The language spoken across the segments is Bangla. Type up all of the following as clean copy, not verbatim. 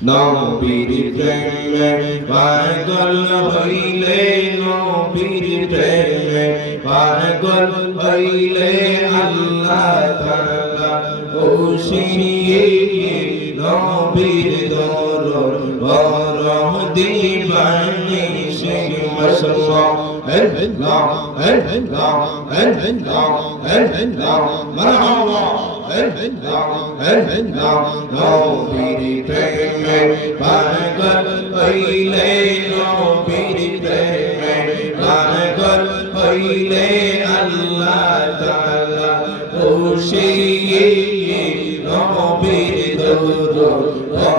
নবীর প্রেমে পাগল হইলে নবীর প্রেমে পাগল হইলে আল্লাহ তাআলা খুশি নবীর দরবার দিবানি সে মাশাআল্লাহ মারহাবা নবীর প্রেমে পাগল হইলে নবীর প্রেমে পাগল হইলে আল্লাহ তাআলা খুশি নবীর দরবার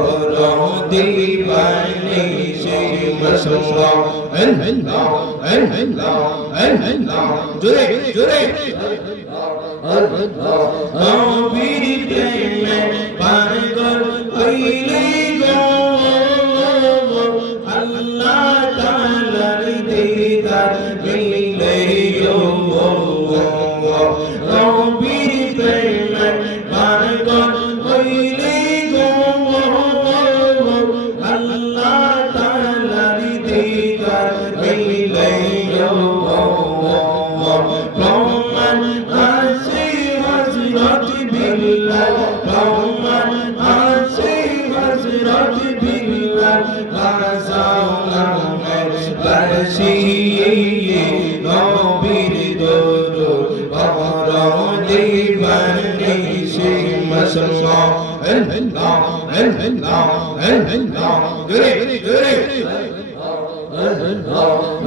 দিবানি সে মাশাআল্লাহ জোরে জোরে নবীর প্রেমে পাগল হইলে আল্লাহ তাআলার দিদার মিলে নবীর প্রেমে পাগল হইলে আল্লাহ তাআলার দিদার মিলে প্রমাণ আছে হযরত বিল্লাল প্রমাণ আছে হযরত বিল্লাল গাজাওয়ানের বাসি নবীর দরবার দিবানি সে মাশাআল্লাহ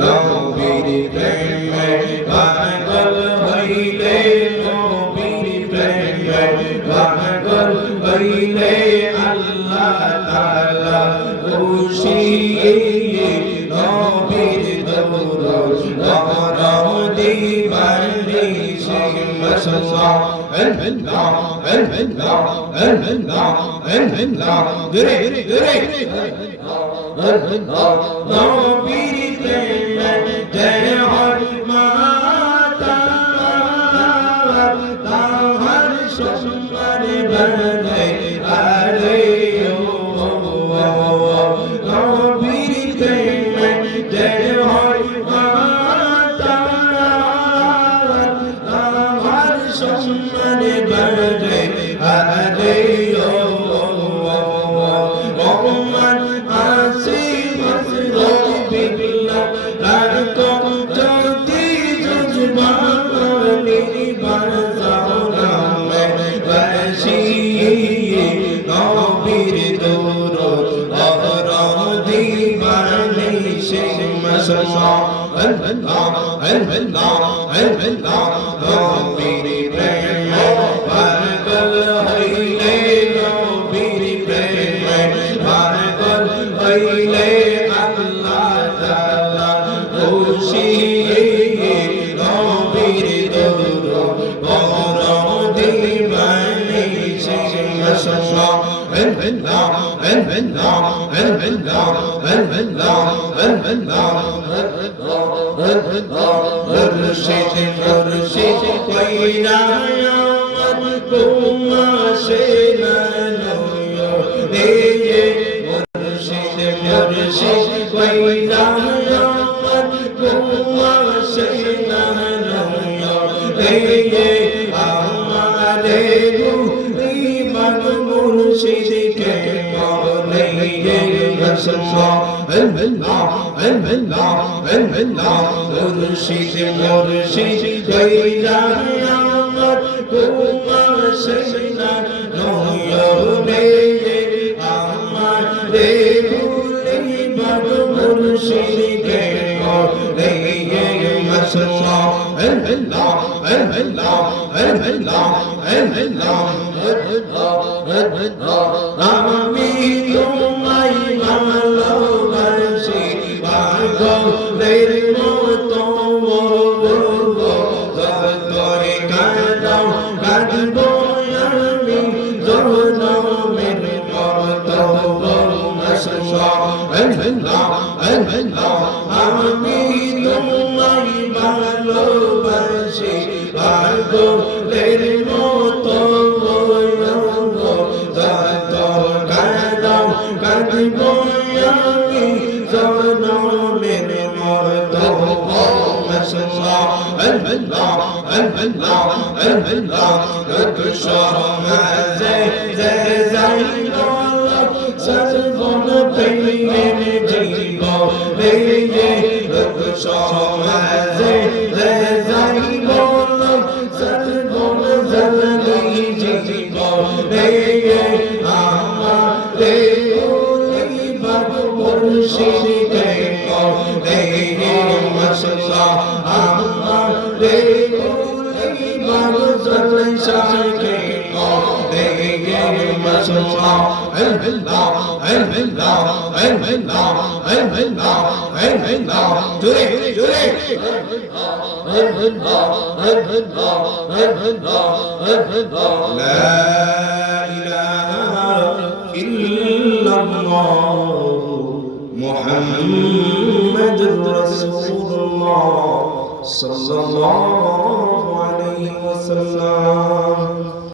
নবীর প্রেমে পাগল হইলে নবীর প্রেমে পাগল হইলে আল্লাহ তাআলা খুশি নবীর দরবার দিবানি সে মাশাআল্লাহ নবীর প্রেমে জয় হয় মাতা তাহার সম্মান বনে আরে নবীর প্রেমে জয় হয় মাতা তাহার সম্মান বনে আরে রহমান আসি হযরত বিল্লাল তার তো জ্যোতি জজবানি বারজাও নামে বাসি নবীর দরবার দিবানি সে মাশাআল্লাহ নবীর প্রেমে পাগল হইলে নবীর প্রেমে পাগল হইলে আল্লাহ তাআলা খুশি নবীর দরবার দিবানি সে মাশাআল্লাহ মুর্শিদ মুর্শিদ কইরা আমার কুমাশে নানো রে মুর্শিদ মুর্শিদ কইরা আমার কুমাশে নানো রে আমারে ইমান মুর্শিদ কে মনে মাশাআল্লাহ মুর্শিদ মুর্শিদ কইরা আমার কুমাশে নানো রে আমারে ইমান মুর্শিদ কে মনে মাশাআল্লাহ আমি তোমায় ভালোবাসি পাগলের মতো তোরে কাঁদাও কাঁদব আমি জনমের মতো আমি তোমায় ভালোবাসি পাগলের মতো কাঁদাও কাঁদব আমি জনমের মতো সমাজে যে যাই সর্বন পেয়ে জীব সমাজে যে যাই সর্বন জলনি জীব আমাদের মুর্শিদকে মশলা আমাদের জলসাকে মশলা জোরে জোরে লা ইলাহা ইল্লাল্লাহ মুহাম্মাদুর রাসূলুল্লাহ সাল্লাল্লাহু আলাইহি ওয়াসাল্লাম